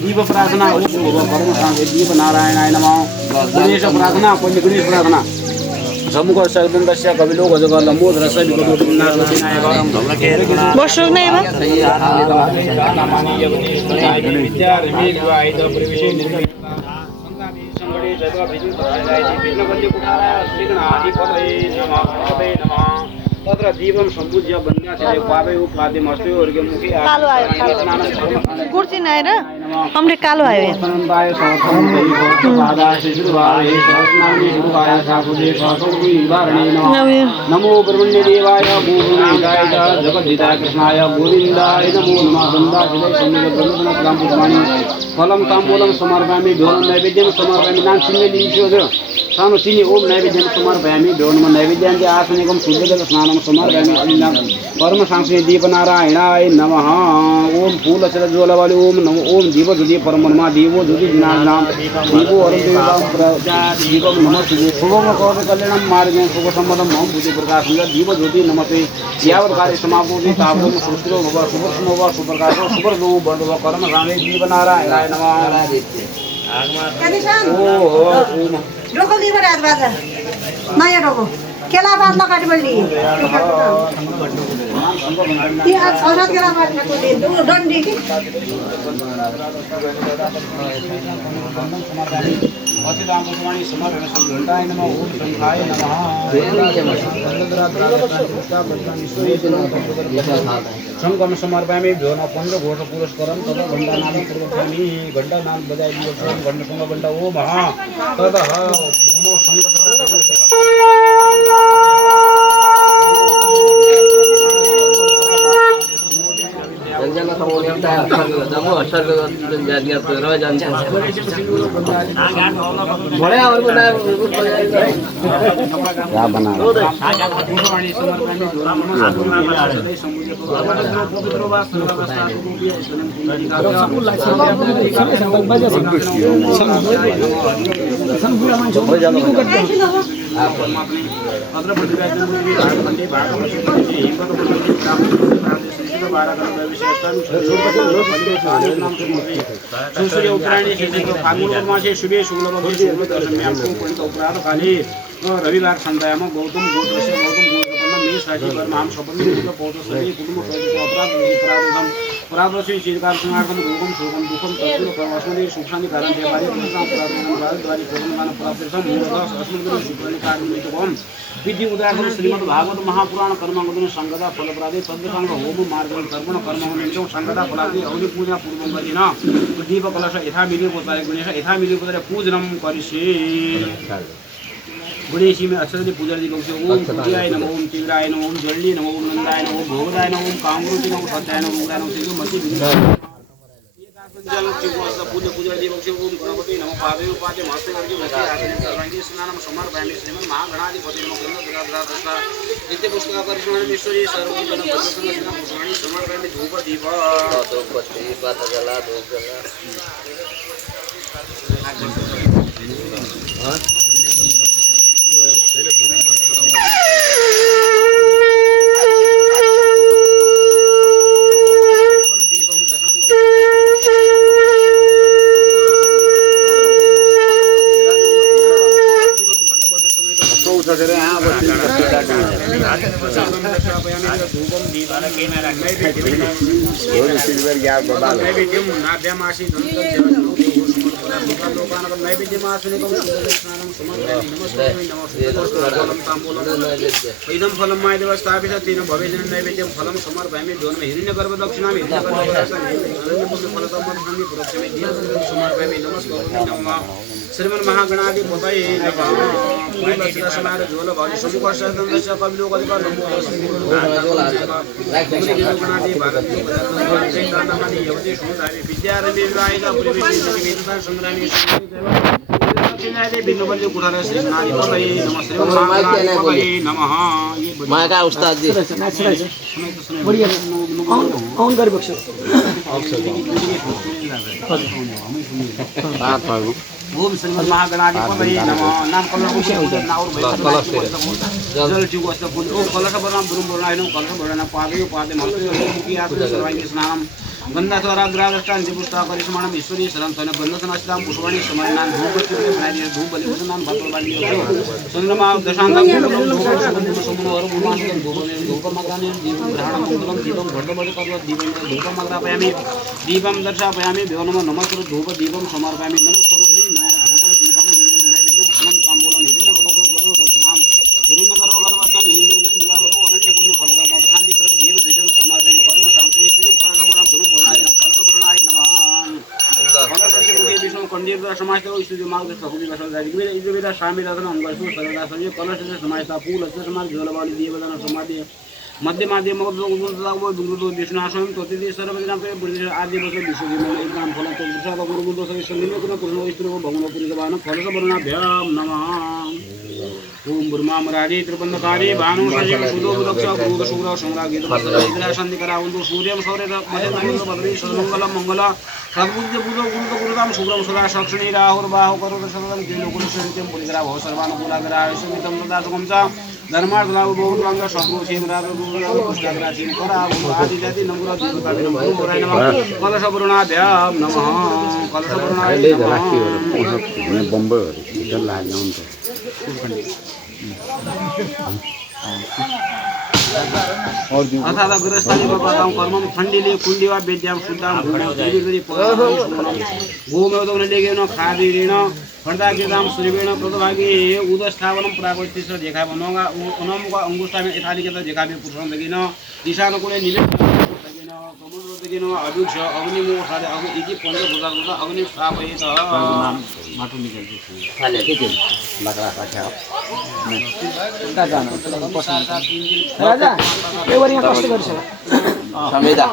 दीप प्रार्थना दीप नारायणाय नमः गणेश प्रार्थना पंच गणेश प्रार्थना समुख सर्वदंतस्य कविलो गजग लंबोदर तत्र दीपम संपूज्य बन्याचले पावे उपादे मस्ते और के मुखी कालो आयो कुर्सी नआएर हमरे कालो आयो संबाय सौथम देवी पादा शिशुवाय सहस्रनामी शिवाय साकुदे साकुदे निवारणे नमो ब्रह्मण्य देवाय भूमिदाय जगद्दिताय कृष्णाय गोविंदाय नमो नमः गंगा जले संग ब्रह्मण प्रदान पुष्पाणि फलम ताम्बूलम समर्पयामि ढोल नैवेद्यम समर्पयामि नाम चिन्ह लिन्छो सानो चिनी ओम नैवेद्यम समर्पयामि ढोलम नैवेद्यान्ते आसनिकम शुद्धजल स्नानं समर्पयामि परम सांस्कृतिक दीप नारायणाय नमः ओम फूल अचल ज्वलवाले ओम नमो ओम दीप ज्योति परमनमा दीपो ज्योति दिनानाम दीपो अरुण देवतां प्रजा दीपम नमस्ते शुभम कौर कल्याणम मार्गे शुभ संबंधम मम बुद्धि प्रकाशं दीप ज्योति नमस्ते यावत् कार्य समाप्ति तावत् सुष्ठो भव शुभस्मो व सुप्रकाशो सुप्रदो बर्धव कर्म रामे दीप नारायणाय नमः ओम डोको लिएर आज बाजा नयाँ डोको केला बाज लगाएर मैले ती आज औरत केला बाज खाएको दो डन्डी के अतिदाम पुष्पाणि समर्पयामि संघण्टाय नमः ओम संघाय नमः संगम समर्पयामि ढोल पंद्र घोष पुरस्कारं तदा घंटा नाम पूर्वयामि घंटा नाम बजाय दियो घंटा संग घंटा ओम महा ततः भूमो संग जन्म समोनियमता जम्मू हर्षर जानिया तो रह जान्छ बडे अरूको नाम या बना सूर्य उत्तरायणी फाल्गुन मासे शुभे शुक्लपक्षे शुक्लदशम्यां उपराध काले रविवार संध्यायाम गौतम गोत्रस्य गौतम गोत्रपन्न मेष राशि कर्मां सपत्नीक पौत्रसति कुटुंब अपराध पराधस्य चिरकार संहार्थम रोगम शोकम दुःखम तत्पुर प्रवासने सुखानि कारण देवारि द्वारि प्रबंधन प्राप्तिर्थम मूलदश अस्मद्गुरु शुक्रानि कार्यनिमित्तकम विधि उदाहरण श्रीमद् भागवत महापुराण कर्मगुण संगदा फलप्रादे तद्दंग होम मार्ग तर्पण कर्मगुण संगदा फलादि अवधि पूजा पूर्वं गरिन दीप कलश यथा मिलियो पोताले गणेश यथा मिलियो पोताले पूजनम करिसे गणेशी में अक्षरदि पूजा दिगौसे ओम कुटियाय नमः ओम तीव्राय नमः ओम जल्ली नमः ओम नंदाय नमः ओम भोगदाय नमः ओम कामरूपी नमः सत्याय नमः उग्राय नमः सिद्धि मति जल चिकोस पूजा पूजा दिगौसे ओम गणपति नमः पादे उपादे मास्ते करके वसे आदि सर्वांगी स्नानम समर्पयामि श्रीमन् महागणाधिपति नमः गंगा गदाधर नित्य पुष्कर परिश्रमण ईश्वरी सर्वगुण प्रसन्न पुष्पाणि समर्पयामि धूप दीप जला धूप जला नैवेद्यमासनिकं स्नानं समर्पयामि नमस्ते नमः ताम्बूलम् इदं फलं मायदेव स्थापितं तेन भवेदेन नैवेद्यं फलं समर्पयामि दोनं हिरण्यगर्भदक्षिणां हिरण्यगर्भदक्षिणां पुरक्षमे दीपं समर्पयामि नमस्ते नमः श्रीमन्महागणाधिपतये नमः समार ज्वल भाजी समुखर्षदस्य कविलोकधिप नमो गणाधि भारतीय पदार्थानि यवति सुधारि विद्यारम्भे विवाहिता परिवेशिता संग्रामी बिंदुबंदी कुठार श्रीनाधिपतये नमः श्रीमन्महागणाधिपतये नमः माका उस्ताद जी बढ़िया ऑन कर बख्शो ओम श्रीमन्महागणाधिपतये नमः नाम कलश जल जुगस्त फूल ओम कलश बरना ब्रह्म बरना कलश बरना पादे पादे मुखी आत्म सर्वांगी स्नानम गंधाद्वारा ग्रादष्टान पुस्तक परिसमानम ईश्वरी शरणन गंधसनास्ताम पुष्पाणि समरणान धूपति प्राणी धूप बलिवदनाम भद्रबाणी चंद्रमा दशांगम समनवर उमासं धूपमग्राने दीपं ग्रहणं मंगलम दीपं भद्रबल पर्वत दीपं धूपमग्रापयामि दीपं दर्शयामि देवनमो नमस्कार धूप दीपं समर्पयामि नमस्करोमि नमः धूपं दीपं नैवेद्यं फलं ताम्बूलं हिरण्यगर्भो दक्षिणां हिरण्यगर्भगर्भस्थं हिरण्यं निरावहो अरण्य पुण्य फलदं मधुहान्ति कर देव द्विजं समर्पयामि कर्म शांति श्री परमबुरां बुरुबुराय परमबुराय नमः फलदस्य मुखे विष्णु कंदीर समाजतो ईश्वरी मार्ग सकुदी वसल जागी इजवेदा स्वामी दादन अंगसु सरदा सजे कलश समाजता फूल अस्य समाज जलवाली देवदान समाधि मध्य माध्य विष्णु आश्रम तोति सर्वदिनाम आदि वर्ष विश्वजीवन एक नाम फल तो प्रसाद गुरुबुद्धो सभी संगीत कृष्ण ईश्वर भगवान पुरीगवान फल वर्णाभ्याम नमः ओम ब्रह्मा मरारी त्रिबंधकारी भानु सजीव सुदो विलक्ष भूत शुक्र संरागित इदरा संधिकरा उन्दु सूर्यम सौर्य मध्य बद्री सर्वमंगल मंगल सद्बुद्ध बुद्धो गुरुतो गुरुताम शुभ्रम सदा सक्षणी राहुर बाहु करोत सदम तेनो गुरु सरितम पुरीगरा भव सर्वानुकूलागरा समितम तदा सुगम च धर्मार्थ लाभ बहु रंग शत्रु क्षेमराज पुष्टाग्रा चिन करा आदि जाति नमः देवता नमः गुरुराय नमः कलश वरुणाभ्याम नमः कलश वरुणाय नमः बम्बई इधर ला जाऊं तो अथात ग्रस्तानि बपादां कर्मं खण्डिले कुण्डिवा वेद्यां शुद्धां भूमिगरी गोमेवदग्नलेगेन खादिरेण खण्डाकेदां श्रीवेण प्रदभागे उदस्थावनं प्रागोष्ठिस्य देखावनोगा अनमुख अंगुष्ठामेन एतालिकेत देखावे पुरुषं लगेन ईशानकुले निवेदन कमलरोदगेन अभिक्ष अग्निमोखादे अग्नि इति पञ्चभूताकृत अग्नि स्थापयेत माटु निकल्छ खाले ठीक है लकड़ा रखा राजा ये वरिया कष्ट गर्छ समेदा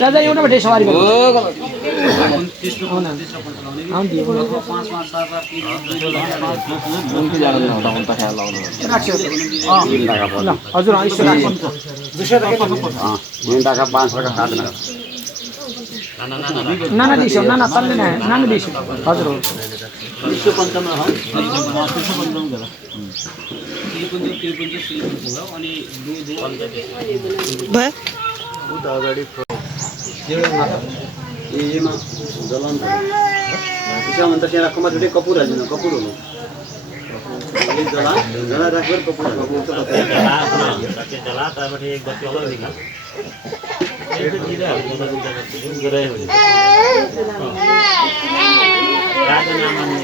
राजा एउटा बटे सवारी गर्नु हजुर ईंटा का 500 का काटना नाना दिसो नाना तल्ले नाना दिसो हजुर येमा जलन त्याच्यानंतर त्याला कमाल कपूर आहे ना कपूर होतो जला जला राखवर कपूर जला त्यामध्ये एक बत्ती अलग निकाल एक दिले गरे हो राजनामाने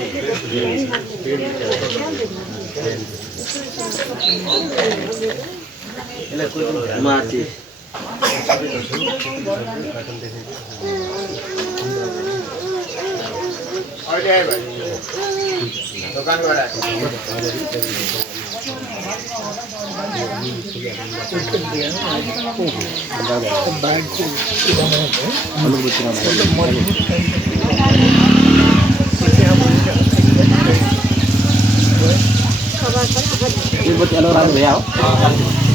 माची दुकान वाला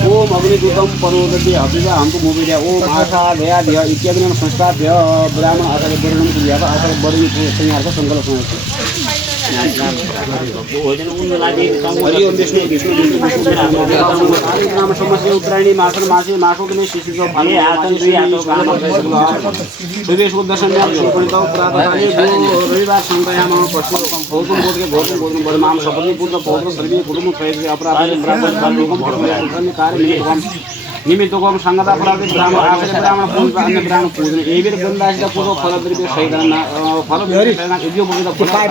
ओम अग्निदूतम परोदति अभिजा हमको मूवी दिया ओम आशा दया दिया इत्यादि नाम संस्कार दिया ब्राह्मण आचार्य वर्णन किया था आचार्य वर्णन को संयार का संकल्प है हरि ओम विष्णु विष्णु नाम समस्य उत्तरायणी मासन मासे मासों में शिशु को भाले आतन दुई आतो गान सुदेश को दर्शन में सुपणित प्रातः रविवार संकयाम पशु भोगम बोध के भोगम बरमाम सपनी पुत्र पौत्र सर्वी कुटुंब प्रेत अपराध ब्राह्मण लोकम कार्य निमित्तकों संगता फलादि ब्राह्मण आश्रय ब्राह्मण पूजा अन्य ब्राह्मण पूजन एविर गंधासित पूजो फल द्रव्य सहित फल द्रव्य सहित यज्ञ पूजित फल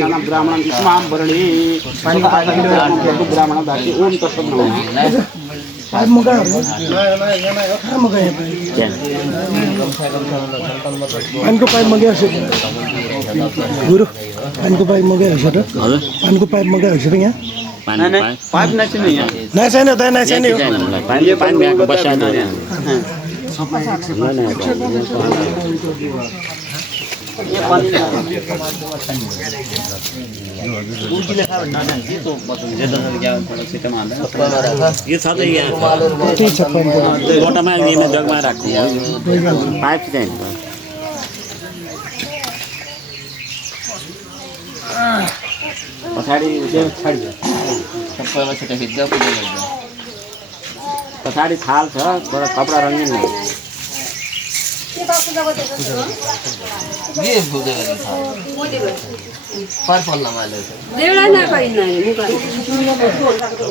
नाना ब्राह्मण इस्माम वर्णे ब्राह्मण दासी ओम तत्सत नमः पानको पाइप मगाएको छ गुरु पानको पाइप मगाएको छ त पानको पाइप मगाएको छ त यहाँ पाइप नछिन यहाँ नछैन त नछैन हो पानी ब्यागको बस्छ यो छ त यहाँ लोटामा जगमा राख्नु पाइप चाहिँ पछाडि छाडी सबैमा छिटो खिच्दा पूजा गर्दा पछाडि थाल छ तर कपडा रङ्गिन के पूजा गरिन्छ पर पल्लामा हालेको छ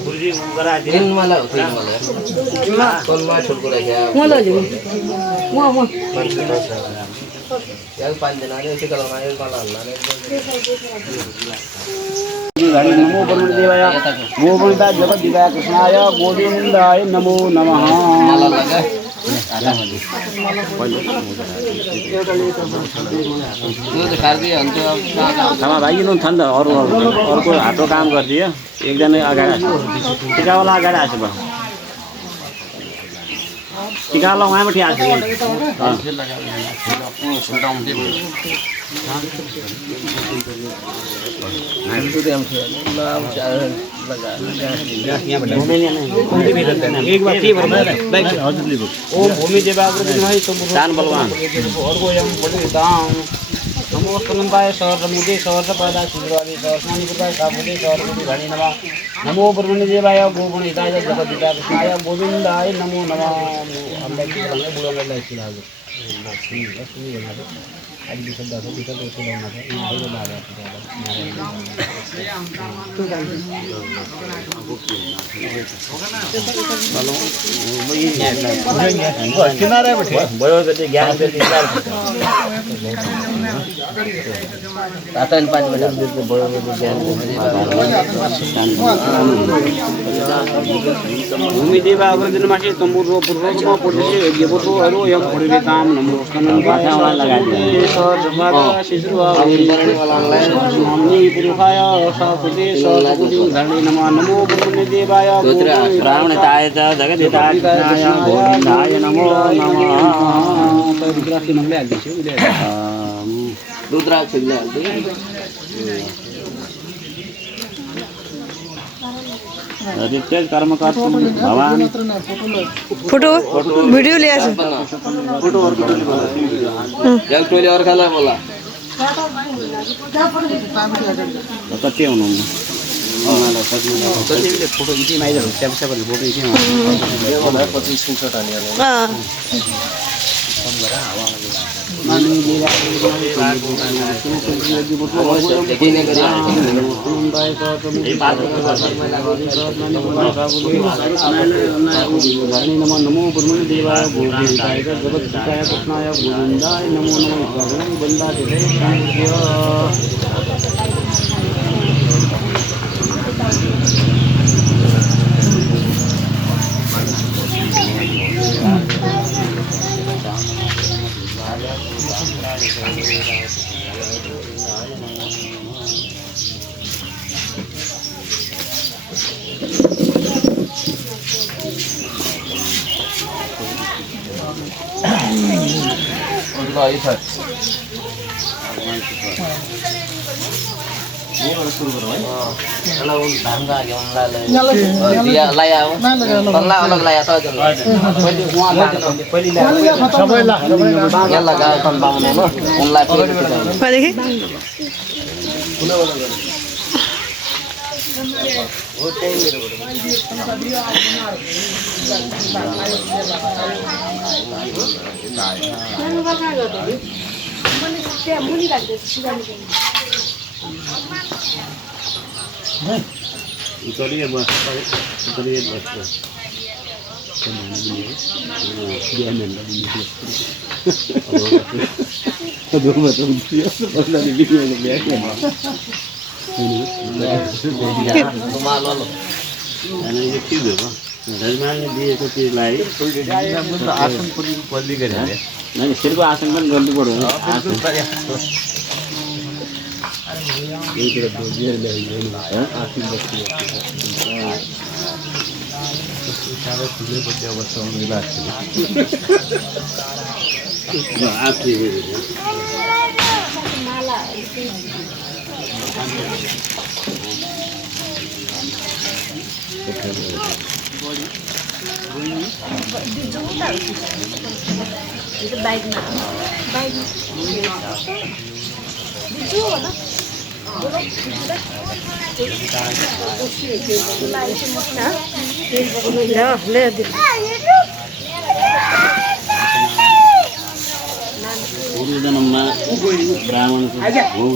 गुरुजी गराइदिए दिन मलाई उठ्यो मलाई कोनमा छुल्को राख्या यार 5 दिन आले चाहिँ कलमा यो कला हल्लाने नमो ब्रह्मदेवाय गोविन्दा जगद्दिताय कृष्णाय गोविन्दाय नमो नमः माला लगा त्यो त खार्दी हुन्छ थामा भागिनु छ नि त अर्को हातको काम गरिदियो एकजना अगाडि टिकावाला अगाडि आएको भयो टिकावाला उहाँमाथि आएको एक बार के ओम भूमि देवाग्रजमहि दान बलवान अर्को यम पठितां नमो स्कंदाय सहस्रमुदे सहस्रपदाय शिवाय सहस्रमानिपुराय सामुदे सहस्रमुदे नमः नमो ब्रह्मदेवाय गोगुणहिताय जगद्दिताय कृष्णाय गोविन्दाय नमो नमः अम्बा की रंगे बुलाने लायक लागे आज भी शब्द है तो तो लेना है ना आइए ला रहा है किनारे बैठे भयो गति ज्ञान गति तातन 5 मिनट भयो गति ज्ञान भूमि देवाग्रजमहि तमुरो पूर्वमा पुरुषे यज्ञवतोहरु यम परिवेताम नमो स्कंदाय नमो ब्रह्मदेवाय ब्राह्मणताय च जगद्दिताय कृष्णाय गोविन्दाय नमो नमः रुद्राक्ष ले नित्य कर्मकर्ता भगवान फोटो भिडियो लिया छ एक टोली अर्कालाई बोला कति हुनु फोटो इति माइजर हुन्छ फोटो इति नमो ब्रह्मदेवाय गोविन्दाय जगद्दिताय कृष्णाय गोविन्दाय नमो नमः वन्दाते उतरिए बस दिएको चिजलाई शिरको आसन पनि गर्नु पर्यो पूर्व जन्ममा ब्राह्मणको भोग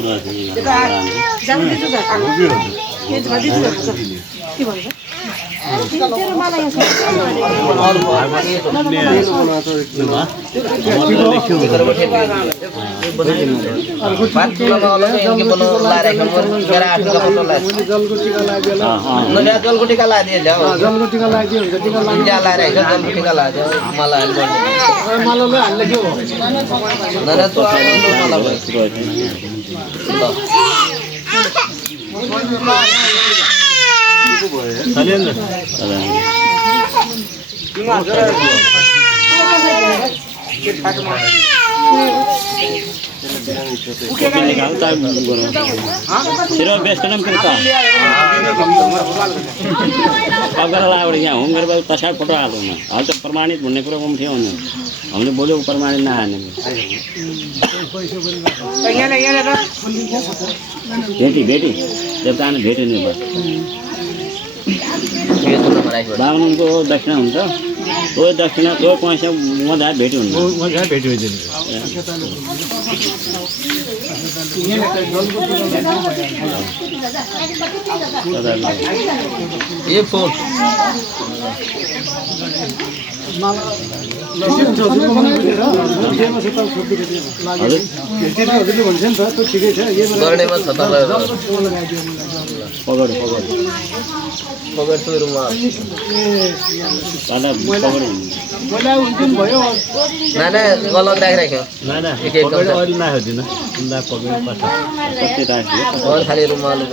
जलको टिका लगाइदिए यहाँ होम गरेर पछाडि फोटो हाल्नु हाल त प्रमाणित भन्ने कुरो पनि थियो हामीले बोल्यो प्रमाणित नहाल्ने भेटी देवता भेटिनु बाहुनको दक्षिणा हुन्छ त्यो दक्षिणा त्यो पैसा मजा भेटी हुन्छ गलत राखिराख्यो खाली रुमालु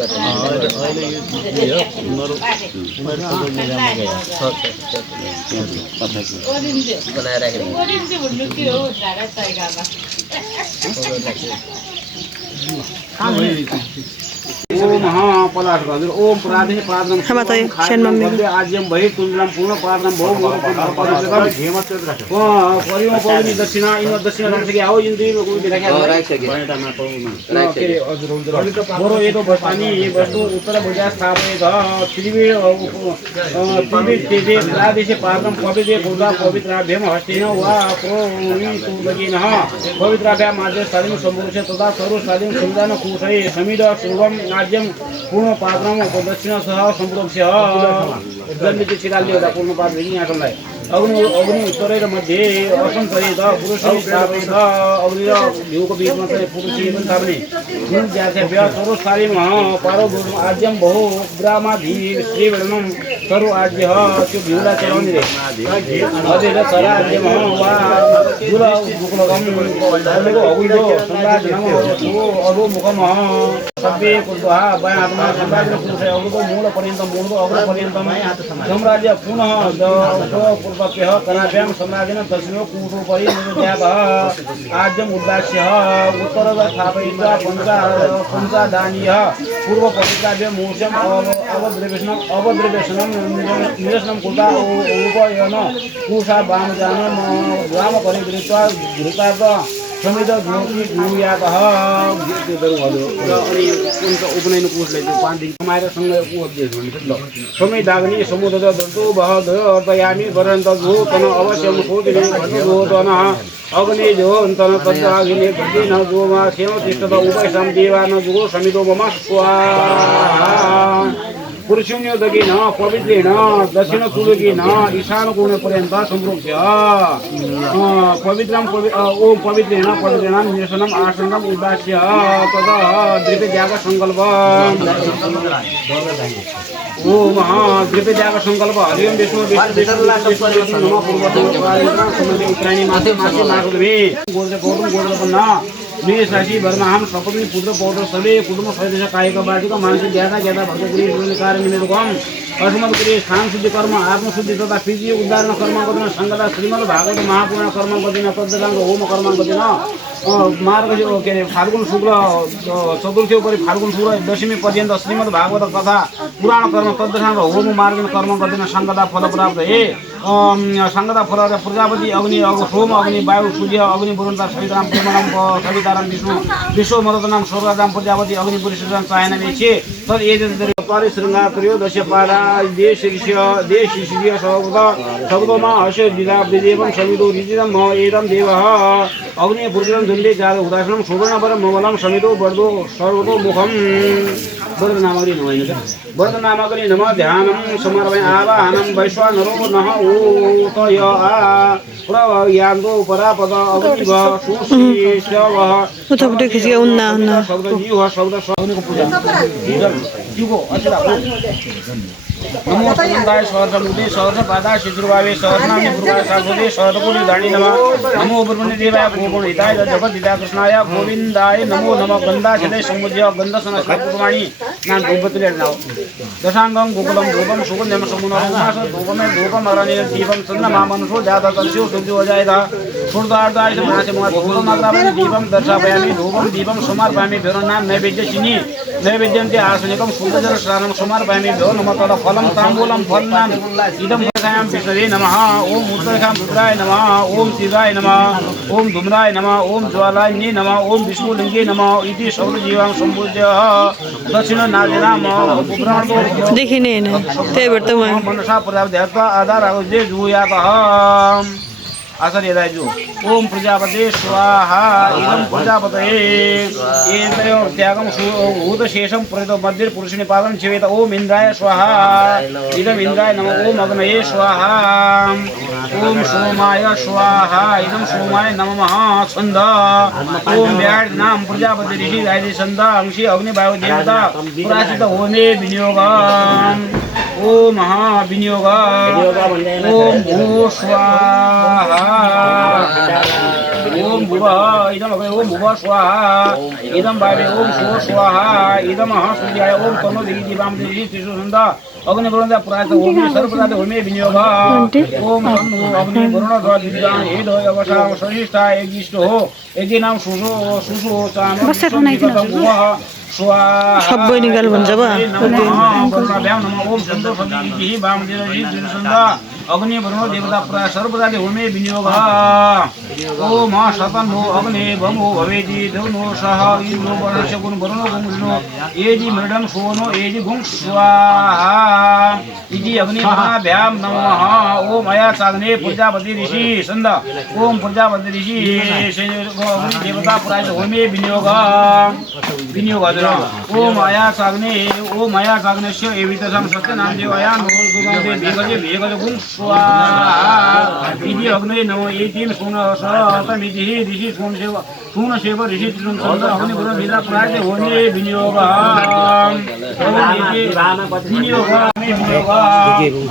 ओम पलाश हजुर ओम प्रादेश पादम आज्यम भई तुंडलम पूर्ण पादम भो परिम पौनी दक्षिणा इन दक्षिणा राख्छ कि आओ इन्द्री को बरो एतो पानी वस्तु उत्तर भुजा स्थापित त्रिवेण तेजे प्रादेश पादम पवित्र गोदा पवित्र भेम हस्तिन वा प्रोनि सुलगिन पवित्राभ्या मार्गे सालिम सम्पूर्ण तथा सर्व सालिम सुदान कुशै समिद शुभम आज्यम पूर्ण पात्रम दक्षिण सह संप्रोक्ष्य जन्मित शिराल्य एउटा पूर्ण पात्र यहाँलाई अग्नि उत्तरै र मध्ये असंसरित पुरुष स्थापित अग्नि र भ्यूको बीचमा चाहिँ पुरुष पनि थाप्ने जुन ज्याथ्या सर्व सालिम पारो आज्यम बहु ब्राह्माधि श्रीवर्णम सर्व आज्य त्यो भ्यूलाई चलाउने रे अझै सराज्यम वा गुर मुखलगम धर्मको अगुलो सम्राजनम अरु मुखम सबै कुलहा बयात्मा सम्राजन पुरुष अगुलो मूल पर्यन्त अग्र पर्यन्तम सम्राज्य पुनः पूर्वप्य कनाभ्याम सम्राजन दक्षिणो कूटोपरि निरुद्याः आज्यम उद्दास्य उत्तर स्थापयित्वा पञ्चादानीय पूर्व पवित्राभ्य मोक्षम अवद्रवेशनम निरसनम कुटा उपयन कुशा वामजानम वाम परिवृत्वा घृतार्थ समित ज्योति गुरुयातः अनि उनको उपनयन पुरुषले त्यो 5 दिन कमाएर सँग उपदेश भन्छ ल समय दाग्ने समुद्र दन्तु बहद अर्थयामी वरन्त जो तन अवश्यम खोदिने भजो तन अग्नि जो तन तद्दागिने भजिन जो मा सेव तिष्ठत उभय सम देवान जो समितो मम स्वाहा पुरुषोन्योदकेन पवित्रेण दक्षिण सूर्यकेन ईशान कोणपर्यन्त सम्प्रोक्ष्य पवित्रं ओम पवित्रेण पवित्रेण निरसनम् आसनम् उद्दास्य तदा द्विपद्याग संकल्प ओम द्विपद्याग संकल्प हरिओम विष्णु विष्णु नमः पूर्वतः उत्तरायणी मासे मासे मासुदमे गोत्र गौतम गोत्रपन्ना मेष राशि वर्माहम सपत्नी पुत्र पौत्र सवे कुटुंब सदस्य कायिक वाचिक मानसिक ज्ञाता ज्ञाता भक्त क्रिय कार्य निमित्तकम अस्मत् क्रिय स्थान शुद्धि कर्म आत्म शुद्धि तथा फिजी उद्धारण कर्म गर्दिन संगता श्रीमद् भागवत महापुराण कर्म गर्दिन तद्दलाङ्ग होम कर्म गर्दिन मार्ग के अरे फाल्गुन शुक्ल चतुर्थी उपरि फाल्गुन शुक्ल दशमी पर्यन्त श्रीमद् भागवत कथा पुराण कर्म तद्दलाङ्ग होम मार्ग कर्म गर्दिन संगता फल प्राप्त हे संगता फल प्रजापति अग्नि सोम अग्नि वायु सूर्य अग्नि वरुण सविताराम प्रेमराम सविताराम विष्णु विश्व मदतनाम स्वर्गराम प्रजापति अग्नि पुरुषराम चायना वेचे तद एतद् परिश्रृंगार करियो दश पारा देश ऋषिय शब्दमा हर्ष दिला देवं समितो ऋजिदम एदम देवः अग्नि पुरुषराम धुंडे जात उदासनम सुवर्णपरम मंगलम समितो वर्धो सर्वतो मुखम वर्धनामग्री नमः वर्धनामग्री नमः ध्यानं समर्पय आवाहनं वैश्वानरो नः ऊतय प्रयान्तो परापद अग्निव सुशीर्षवः उठापट्टि खिचिया उन्ना शब्द जीव शब्द को पूजा जीवो अच्छा नमो सुंदराय सहस्रमुदे सहस्रपादा शिशुर्भावे सहस्रनामि पुरुषाय सागुदे सहस्रकोटि दाणी नमः नमो ब्रह्मणे देवाय गोगुणहिताय जगद्धिताय कृष्णाय गोविन्दाय नमो नमः गन्धाक्षते समुद्य गन्धसन श्लोकवाणी नाम गोपत्रे नाव दशांगं गोकुलं धूपं सुगन्धं समुनास धूपमे धूपम अरण्य दीपं चन्द्रमामनुषो जाता तस्यो सुजो अजायता सुर्दार्दाय समासे महा धूपं मात्रामि दीपं दर्शयामि धूपं दीपं समर्पयामि भैरो नाम नैवेद्य चिनी नैवेद्यं ते आसनिकं शुद्धजल स्नानं समर्पयामि भैरो नमः तद फलं ताम्बूलं फलनाम इदं प्रसायां विष्णवे नमः ओम उत्तरखां रुद्राय नमः ओम शिवाय नमः ओम धूम्राय नमः ओम ज्वालाय नमः ओम विष्णुलिंगे नमः इति सर्व जीवां संपूज्य दक्षिण नाजनाम उपब्रह्मणो देखिने हैन त्यही भएर त म मनसा प्रजापति आधार जे जुयातः आचार्य राजू ओम प्रजापते स्वाहा इदं प्रजापतये एतयो त्यागं भूत शेषं प्रतो मध्य पुरुषिणी पादं चिवेत ओम इंद्राय स्वाहा इदं इंद्राय नमः ओम अग्नये स्वाहा ओम सोमाय स्वाहा इदं सोमाय नमः छंद ओम व्याड नाम प्रजापति ऋषि राजि छंद अंशी अग्नि वायु देवता पुरासित होमे विनियोगम ओम महा विनियोग ओम भू स्वाहा ओम भुवः इदं ओम भुवः स्वाहा इदं वावे ओम सो स्वाहा इदं सूर्याय ओम तनो देवी दिवां देवी त्रिशूलंद अग्नि वरुण पुरात ओम सर्वप्रदात होमे विनियोग ओम तनो अग्नि वरुण द्वादिदान एदो अवसा सहिष्ठा एगिष्टो एदि नाम सुसो सुसो चाम भुवः स्वाहा सब निकाल भन्छ बा ओम संतो सन्ति वामदेवजी त्रिशूलंद अग्नि वरुण देवता पुरा सर्वप्रदात होमे विनियोग ओम शतनो अग्नि भमो भवेति धनो सह इन्द्रो वर्णस्य गुण वरुणो गुणो एदि मृडं सोनो एदि गुं स्वाहा इति अग्नि महाभ्याम नमः ओम अया साग्ने प्रजापति ऋषि संद ओम प्रजापति ऋषि अग्नि देवता पुराय होमे विनियोग ओम अया साग्नेस्य एवितसं सत्यनाम देवया नो गुगंदे भेगजे गुं स्वाहा इति अग्ने नमो एतिं सुनसतमिति ऋषि सुनसेव ऋषि त्रिशूलंद अग्नि वरुण वेदा प्राय होमे विनियोग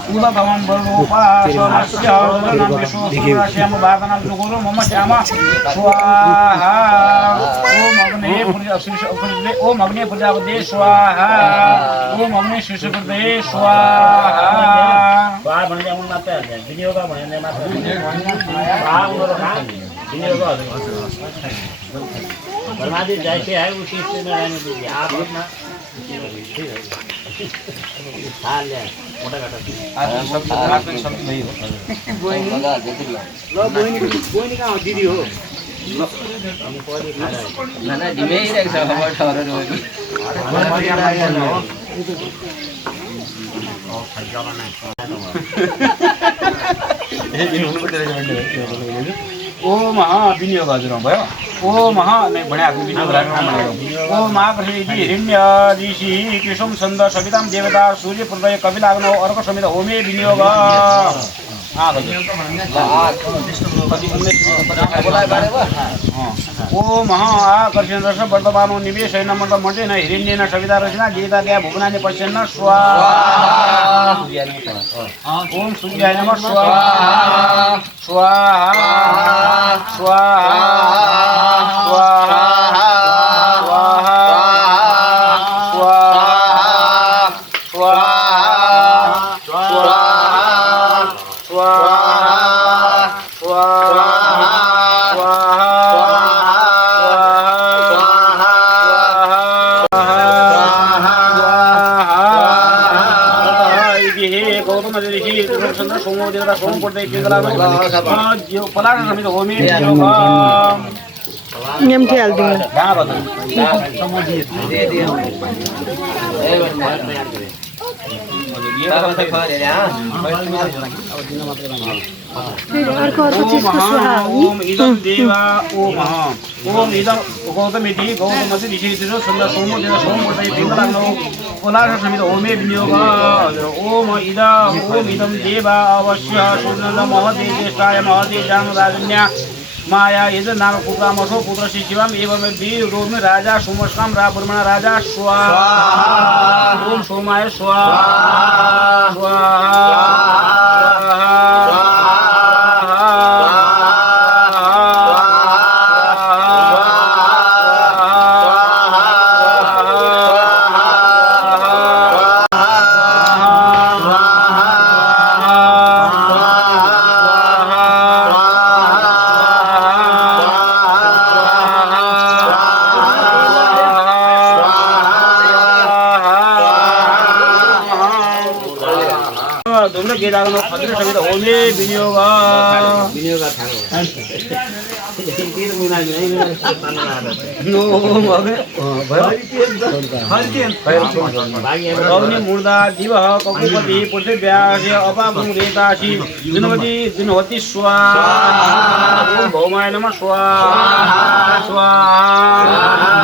उदभवं वरुणोपासनस्य नाम विष्णुश्याम भागनाम सुगुरु मम श्याम स्वाहा ओम अग्ने प्रजापते स्वाहा ओम अग्ने शिशुपते स्वाहा बार भन्ने उन मात्र विनियोग भन्ने मात्र भाग उनीहरु विनियोग बर्मादी जैसे है उसी से में रहने दीजिए आप अपना हाल ले मोटा घाटा आज सब नहीं हो बोइनी कहाँ दीदी हो ना दिमे ही रहेछ खबर ठहरेर ओम विनियोग हजुर भयो ओम नहीं बढ़िया ओम आकृषि हिरण्य ऋषि कृष्ण छंद सविताम देवता सूर्य प्रदय कपिलाग्नो अर्क समित होमे विनियोग ओम आकर्षण रस वर्तमान निवेश नमन मटेन हिरण्येन सविता रचना गीता गया भुवनानि पश्यन्न स्वाहा ओम सूर्याय नमः स्वाहा स्वाहा स्वाहा स्वाहा Nhâm theo đi. ओम इदं देवा ओम इदं गौतमेति गौतमसि ऋषितिरो सुंदर सोमो देव सोम कोटै पिंगलाग्नो कोलार समित होमे विनियोग ओम इदं देवा अवश्य सुनंद महदे ज्येष्ठाय महदे जानुराजन्या माया यज नाम पुत्रामसो पुत्र शिशिवम एवं वीर रोम राजा सुमस्काम ब्रह्मण राजा स्वाहा ओम सोमाय स्वाहा स्वाहा गेदागनो खद्र समित होमे विनियोग मूर्धा दिव ककुपति पृथिव्यास्य अपागुं रेतासि दिनवती स्वाहा भौमाय नमः स्वाहा स्वाहा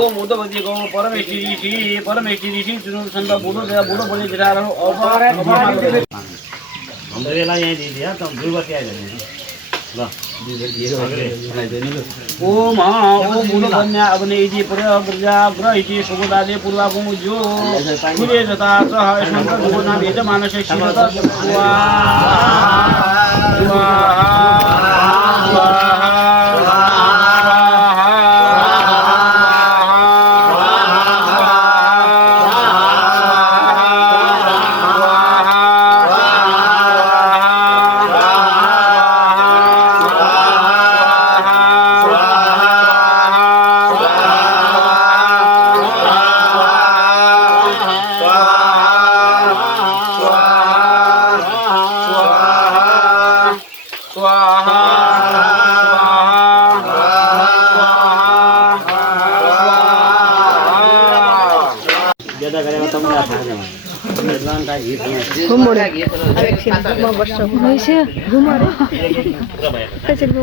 ओम उदवती गौ परमेश्वरी संत बुढ़ो बुढ़ो बोले ओम ओम मूलकन्या अग्नेति प्रजा ग्रहिति सुगदादे पूर्वाभुमुज्यो कुले जता सह शंकर भुवना यजमानस्य शिवता स्वाहा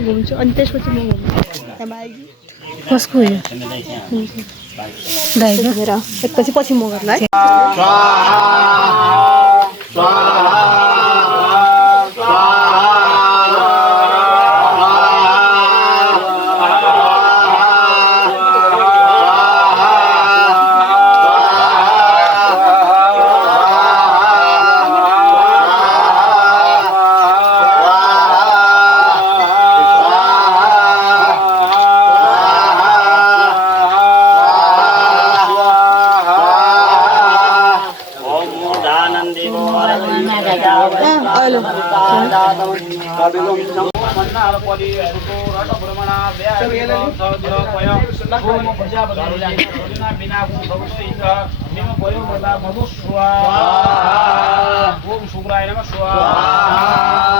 घुम्छु अनि त्यसपछि म कसको यो गाईको मेरो एकपछि पछि म गर्ला है ओम शुक्राय नमः स्वाहा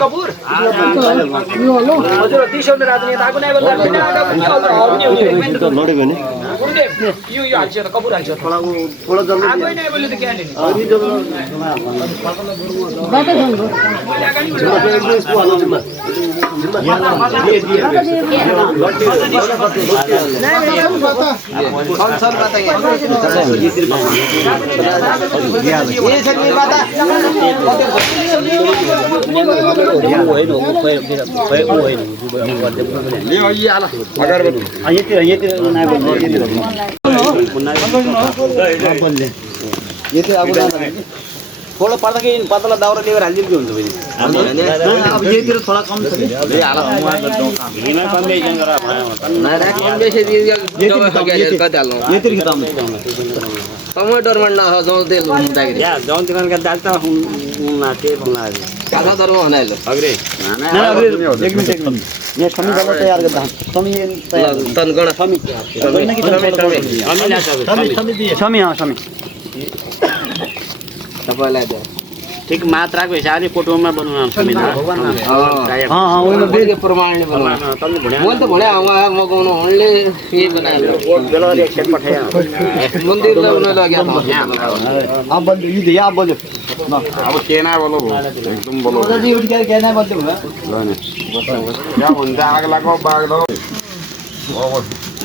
कपूर हजुर तीसौँ राजनीति आएको नै भन्दा लड्यो भने यो हाल्छ त कपूर हाल्छ थोड़ा जल्दी आगै नै बोल्यो त के हाल्ने थोड़ा पर्दा के पतला दाउरा लिएर हालिदिनु के हुन्छ फेरि अब यतिर थोड़ा कम छ ले हाल हिमा कम बेचन गरा यतिर के दाम टमाटर मंडा हो जाऊ तेल मुदागिरी या जौन तिकन का दालता ना के बंगला काका दरो हनाइलो अग्रे एक मिनट ये समी वाला तैयार करता समी ये तैयार तनगण समी समी हां समी तपाईलाई दे ठीक मात्राको हिसाबले फोटोमा बनाउन संविधान हां हां ओइ में के प्रमाणले बनाउन तले भण्या मोल त भण्या आमा मगाउन उनले के बनायो बेला एक खेत पठाया मन्दिर ल्याउन लाग्या त अब बंद ये या बोल्यो न अब केना बोलो एकदम बोलो दादी उठ के केना बोल्दै हो या हुन्छ आग लागो बाग दो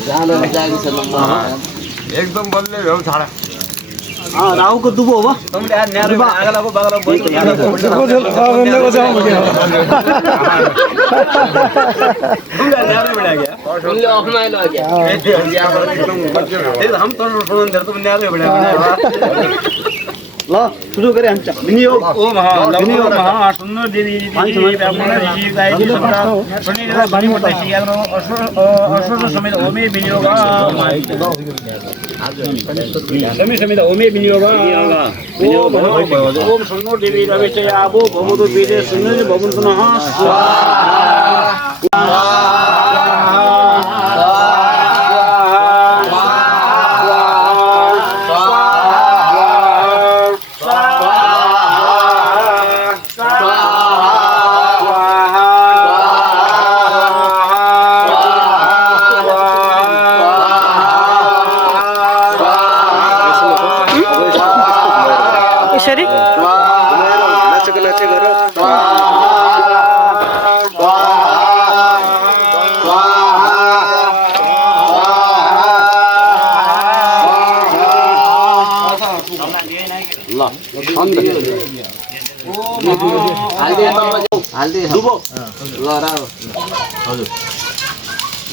जालो जागी छ एकदम बल्ले हो छाडा हां राहु को दुबो हो तुमले न्यारो आगला को बागला बोल्छ उनले अफनाइलो लाग्या हम तो सुनन दे तुम न्यारो बडा ल सुरु गरे हम विनियोग ओम महा सुन्न देवी समेत ओमे विनियोग समेत ओमे विनियोग ओम सुन्न देवी रविचयाबो भवदो वेदे सुन्न भवन्तु नः यसरी हाल्दे दुबो ल राव हजुर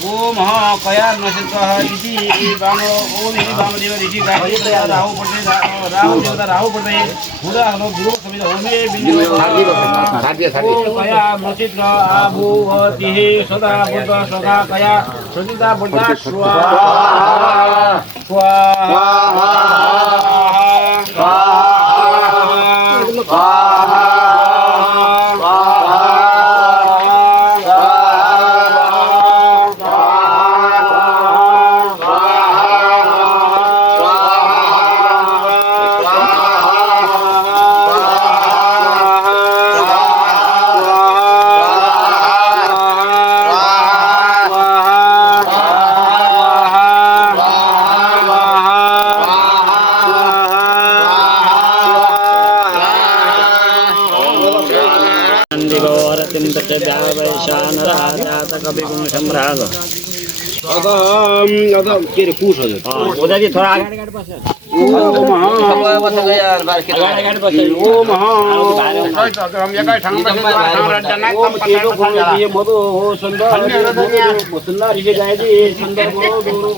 ओम कया नक्षत्र इति बानो ओम इति बामदेव ऋषि गायत्री राहु पढ्दै राहु देवता राहु पढ्दै हुँदा हाम्रो गुरु समेत होमे बिन्दु कया नक्षत्र आभु तिहे सदा बुद्ध सदा कया सजिता बुद्ध स्वाहा कविकुङ सम्राट अदा के रे कुस हजुर ओदाजी थोडा अगाडि अगाडि बस्छ समय बसेको यार बार्के अगाडि अगाडि बस्छ ओ महा हम एकै ठाउँमा केको खोल्ने मधु हो सुन्दर सुन्दर ऋषि गायत्री सुन्दर बडो दोरो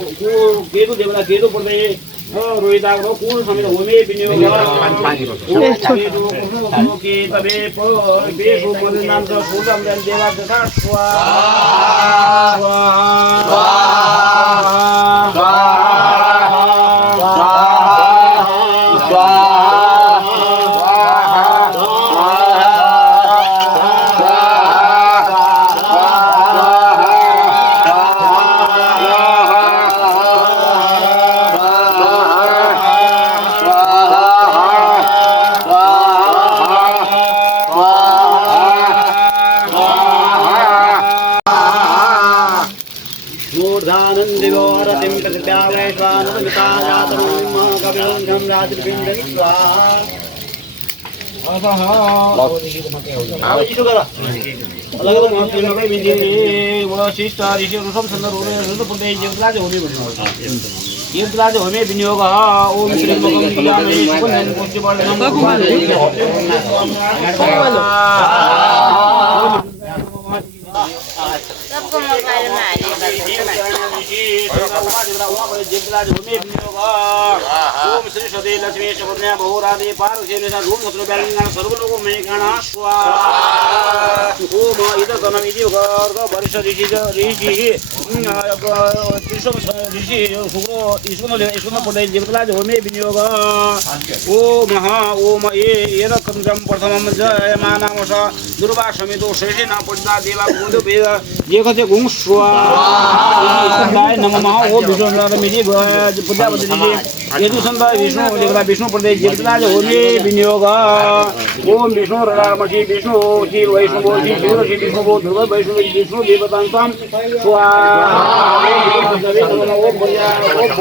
केको देवला केको पर्दै रोहिताको कुन समेत होमे विनियोग के तबे पर बेसो मन नाम छ सोदम देवा तथा स्वाहा होमे विनियोग ओम श्री ओम श्री सदे लक्ष्मी शबन्या बहुराधे पार्वती रूप मुद्र बैलिंगा सर्वलोक में गणा स्वाहा ओम इदगणम इति वर्ग वरिष्ठ ऋषि ऋषि शुक्रो ईश्वर पदे जीवलाज होमे विनियोग ओम महा ओम ये रकम प्रथमम जयमानामस दुर्वा समितो शेषेण पद्मा देवा गुणो वेद जेखते गुं स्वाहा नमः ओम विष्णु मिति प्रजापति यदु संत विष्णु देवता विष्णु प्रदेश जीवलाज होमे विनियोग ओम विष्णु रणामसी विष्णु श्री वैष्णव श्री शिव श्री विष्णु ध्रुव वैष्णव विष्णु देवतांतम स्वाहा ओम भैया ओम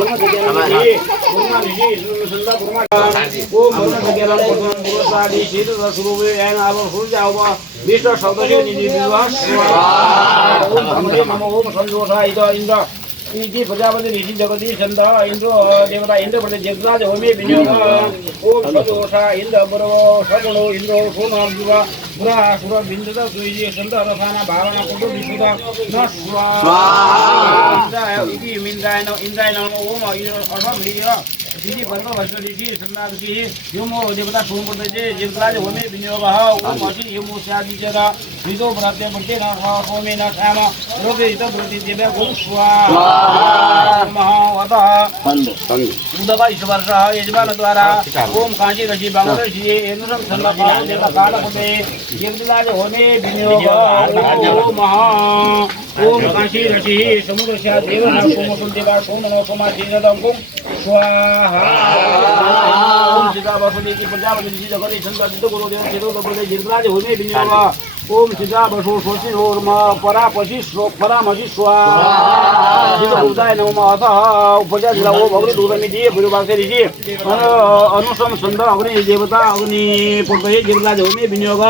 भोला भगवान ओम भोला भगवान पुरुषादि शीत स्वरूप एन आव सूर्य आव विष्णु सदस्य निधि विवाह स्वाहा ओम नमो ओम संजोषा इंद्र इति प्रजापति ऋषि जगदीश चंद इंद्र देवता इंद्र प्रति जगराज होमे विनियोग ओम सदोषा इंद्र बरो सगुणो इंद्र सोम जुवा पुरा सुर बिंदुद सुइजी चंद रसाना भावना कुटु विशुद्ध न स्वाहा इति इंद्राय नमो ओम अर्थम ह्रिय ऋषि पर्व वैष्णव ऋषि संनादि योमो देवता सोम प्रति जगराज होमे विनियोग ओम अति योमो स्यादि जरा विदो प्राप्ते प्रति न होमे न श्याम रोगे इत प्रति देव गो स्वाहा महावतः उदक ईश्वरः यजमानद्वारा ओम कांची ऋषि बांगरषि एनुसं सन्नपाल देव कालपते जगदलाज होमे विनियोग ओम महा ओम कांची ऋषि समुद्रस्य देवना सोमसुल देवा सोमनो सोमाधीनदं कुं स्वाहा ओम सीता वसुदेव की प्रजापति ऋषि जगदीश चंद्र गुरु देव केतो प्रदेश जगदलाज होमे विनियोग ओम सीता बसो सोचि ओम परा पशि श्लोक परामशि स्वाहा उदाय नमः अतः उपजा जिला ओ भगवती दूरमिति बुरुवासे ऋषि अनुसम सुंदर अग्नि देवता अग्नि पुत्रहे जगदलाज होमे विनियोग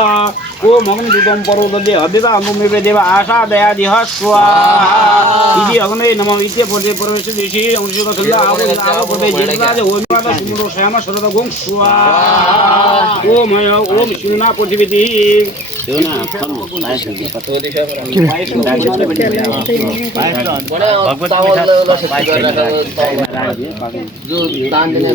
ओम अग्नि दूतम परोदले अद्यता अनुमेव देव आशा दया दिह स्वाहा इति अग्नि नमः इति पदे परमेश्वर ऋषि अनुसुत सुंदर आगो पदे जगदलाज होमे वाला सुमरो श्याम शरद गों स्वाहा ओम ओम शिवना पृथ्वीति शिवना जो दान देने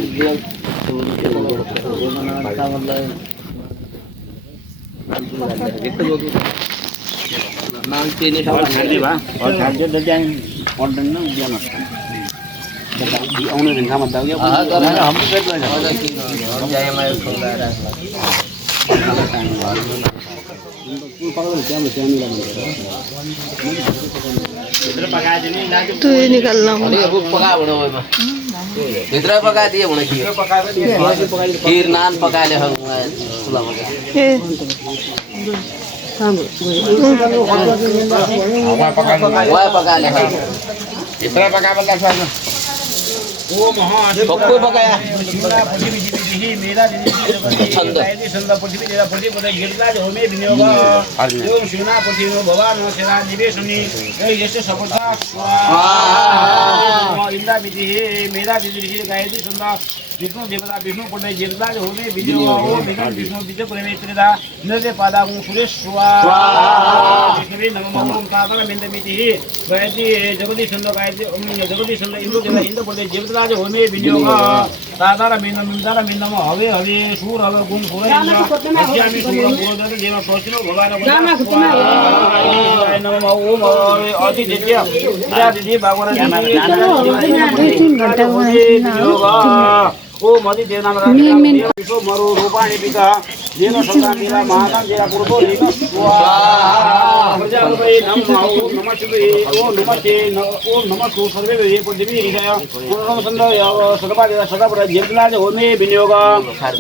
तू ये निकलना पका बड़ो भित्र पका दिए भने खीर नान पकाले हम सुला पका वाय पकाले हम भित्र पका बल्ला छ ओम महा सबको पकाया शिवना पृथ्वी जीवी मेरा छंद छंद पृथ्वी जेला पृथ्वी पदे गिरला जो होमे विनियोग ओम शिवना पृथ्वी भगवान सेना निवेशनी यश सफलता स्वाहा इंद्र विधि मेरा विधि गायत्री छंद विष्णु देवता विष्णु पदे गिरला जो होमे विनियोग ओम विष्णु विजय परमेश्वरा नृत्य पादागु सुरेश स्वाहा विष्णु नमः ओम कादर मिंदमिति गायत्री जगदीश छंद गायत्री ओम जगदीश छंद इंद्र देवता इंद्र पदे गिरला जो होमे विनियोग दादारा मिंदम हवे हवे सूर हवे गुण सुरे अस्यामि सूर बोधर देव सोचिनो भगवान नमः ओम अति दिव्य दिव्य भगवान ओ मदि देवनाम विश्व मरु रूपाणि पिता देव संग्रामीला महाकाल देव पूर्वो देव स्वाहा प्रजापते नमः ओम नमः शिवाय ओम नमस्ते ओम नमः सर्वे वे पृथ्वी ऋषय ओम संदय सदापद सदापद जगलाज होमे विनियोग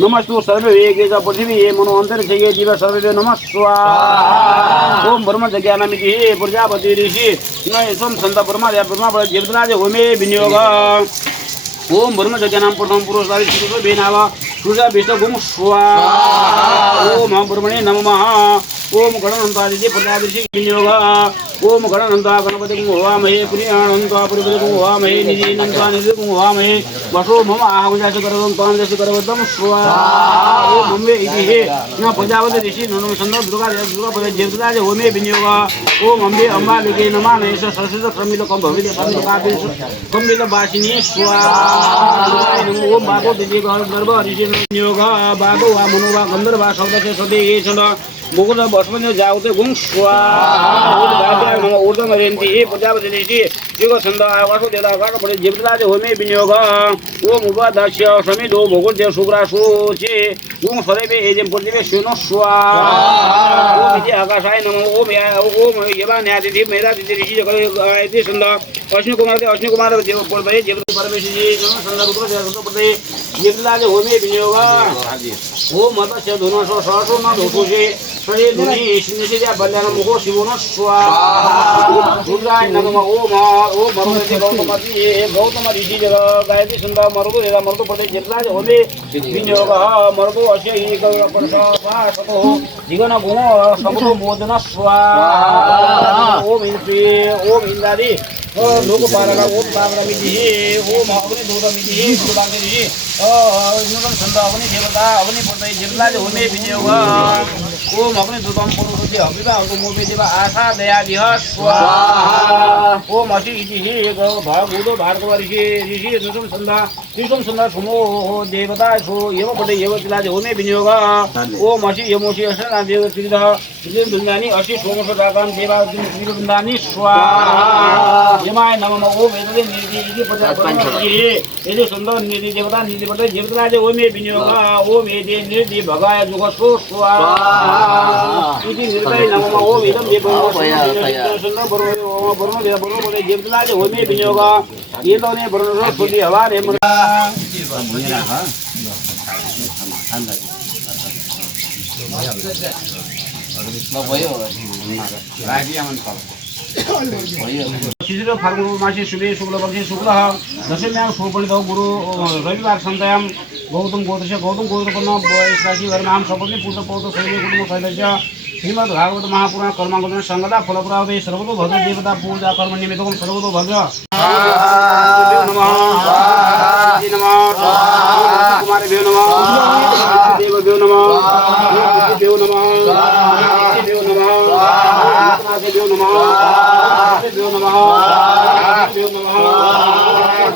नमस्तु सर्वे वे के पृथ्वी मनो अंतर जगे जीव सर्वे नमः स्वाहा ओम ब्रह्म ज्ञानमिति प्रजापति ऋषि न सोम संत ब्रह्म देव ब्रह्म जगलाज होमे विनियोग ओम ब्रह्म जगनाम प्रथम पुरुष शिव बेनावा सूर्य विष्णु गुम स्वाहा ओम ब्रह्मणे नमः ओम गणनंतादिति प्रजादिति विनियोग ओम गणनंता गणपति गुम होवामहे पुण्यनंता पुरुषे गुम होवामहे निधिनंता निधि गुम होवामहे वसो मम आहवजास करवं ताम जस करवदम स्वाहा ओम मम्मे इति हे न प्रजापति ऋषि ननु संदो दुर्गा पदे जेवता जे होमे विनियोग ओम अम्बे अंबालिके नमः नैष सरस्वती क्रमिलो कम भविते बंद कापिस कमिलो वासिनी स्वाहा ओम बाबो दिदि गर्भ ऋषि विनियोग बाबो वा मनो वा गंधर्व वा शब्द से सदे ये छंद मुकुट बसमने जाउते गुं स्वाहा ऊर्ध्व मरेन्ति प्रजापति ऋषि युग छंद आवासो देवता गाक पदे जेवता जे होमे विनियोग ओम उपादस्य समिदो भोगुर देव शुक्राशुचे गुं सदैव एजेम पृथ्वी शुनो स्वाहा ओम इति आकाशाय नमः ओम यवा न्यायतिथि मेधा तिथि ऋषि गायत्री छंद अश्विनी कुमार देव पदे जेवता परमेश्वर जी नमः छंद रुद्र देव पदे जेवता जे होमे विनियोग ओम मत्स्य धनुष सहस्रो न दोषे श्री धुनि निशिद्या बल्यान मुखो शिवनो स्वाहा रुद्राय नमः ओम मरुदे गौतम ऋषि जग गायत्री छंद मरुदो देव मरुदो पदे जेवता जे होमे विनियोग मरुदो अस्य एक परसतो जीवन गुण सबतो मोदन स्वाहा ओम इंद्रादि लोकपालन ओम ताम्रमिति ओम अग्निदूतमिति सुदांगिरि न्यूनम छंद अग्नि देवता अग्नि पदे जेवता जे होमे विनियोग ओम अग्निदूतम पुरुषे अभिवा मोमे देव आशा दया विह स्वाहा ओम अति इति एक भागुदो भार्गव ऋषि ऋषि त्रिशुम छंद सुमो देवता सो एव पदे एव जिला जे होमे विनियोग ओम अति यमोषि असना देव त्रिदः त्रिबुन्दानि अति सोमस दाकाम देवा त्रिबुन्दानि स्वाहा यमाय नमः ओम एतदे निधि इति प्रजापति एते छंद निधि देवता निधि पदे जेवता जे होमे विनियोग ओम एते निधि भगाय जुगसो स्वाहा इति निर्भय नमः ओम इदं छंद ब्रह्म देव ब्रह्म पदे जेवता जे होमे विनियोग येतोने ब्रह्म सुद्धि हवारे शिशिर फाल्गुन मासे शुभे शुक्लपक्षे शुक्लः दशम्यां सुपर्णितो गुरु रविवार सन्ध्यां गौतम गोत्रपन्न राशि वर्णां सपत्नी पुत्र पौत्र शैले कुटुंब सैलस्य श्रीमद् भागवत महापुराण कर्मांगोदन संगदा फलप्राप्ते सर्वतो भद्र देवता पूजा कर्म निमित्तकं सर्वतो भद्र नमः कुमारेभ्यो नमः देवभ्यो नमः देवभ्यो नमः देवभ्यो नमः देवभ्यो नमः देवभ्यो नमः देवभ्यो नमः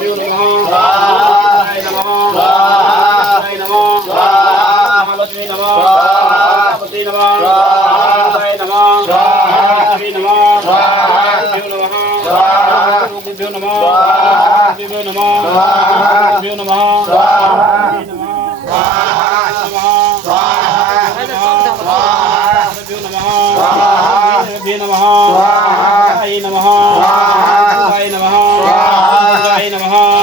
देवभ्यो नमः हाय नमः हाय नमः महालक्ष्मी नमः पति नमः हाय नमः हाय नमः देवभ्यो नमः देवभ्यो नमः देवभ्यो नमः देवभ्यो नमः हाय नमः हाय नमः हाय नमः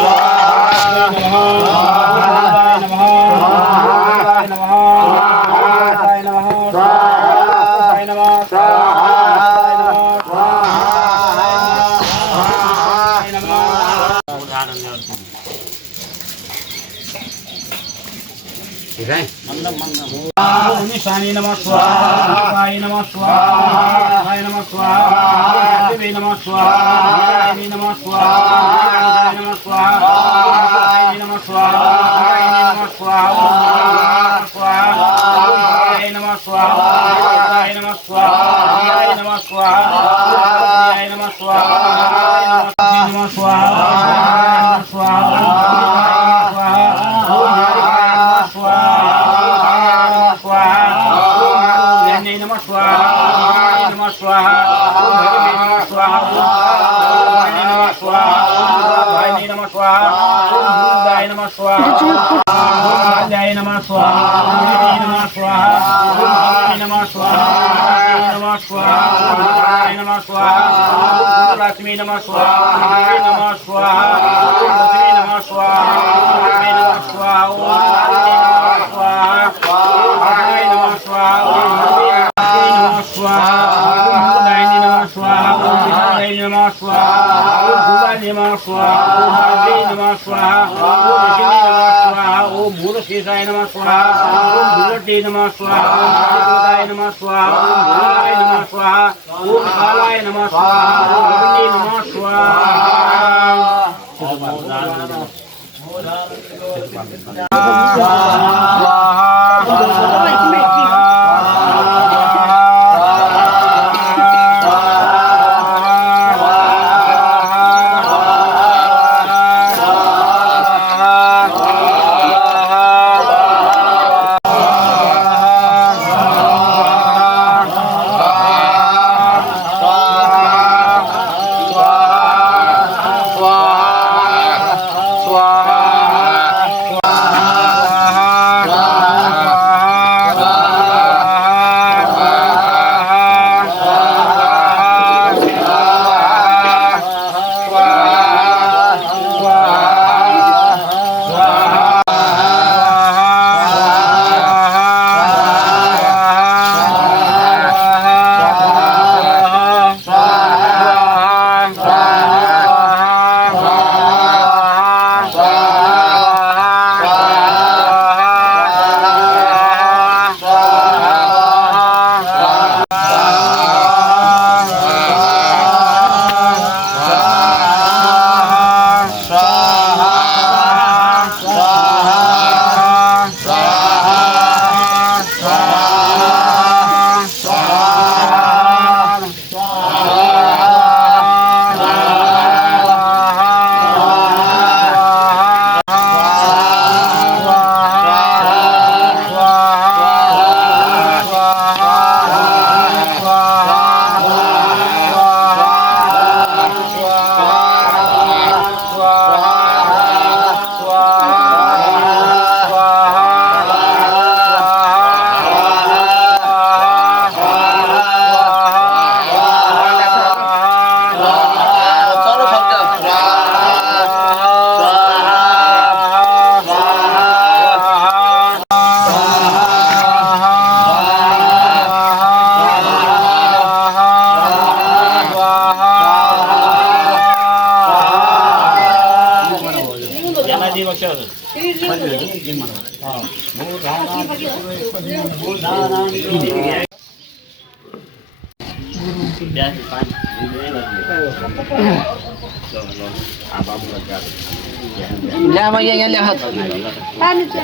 निशानी नमः स्वाहा शिवाय नमः स्वाहा शिवाय नमः स्वाहा देवी नमः स्वाहा देवी नमः स्वाहा नमः स्वाहा नमः स्वाहा नमः स्वाहा स्वाहा नमः स्वाहा नमः स्वाहा नमः स्वाहा नमः स्वाहा नमः स्वाहा लक्ष्मी नमः स्वाहा नमः स्वाहा लक्ष्मी नमः स्वाहा लक्ष्मी नमः स्वाहा नमः स्वाहा नमः स्वाहा नमः स्वाहा नमः स्वाहा नमः स्वाहा ओम भूत शेषाय नमः स्वाहा ओम भूलटे नमः स्वाहा ओम नमः स्वाहा ओम नमः स्वाहा ओम कालाय नमः स्वाहा ओम नमः Llama ya lihat. Paano siya?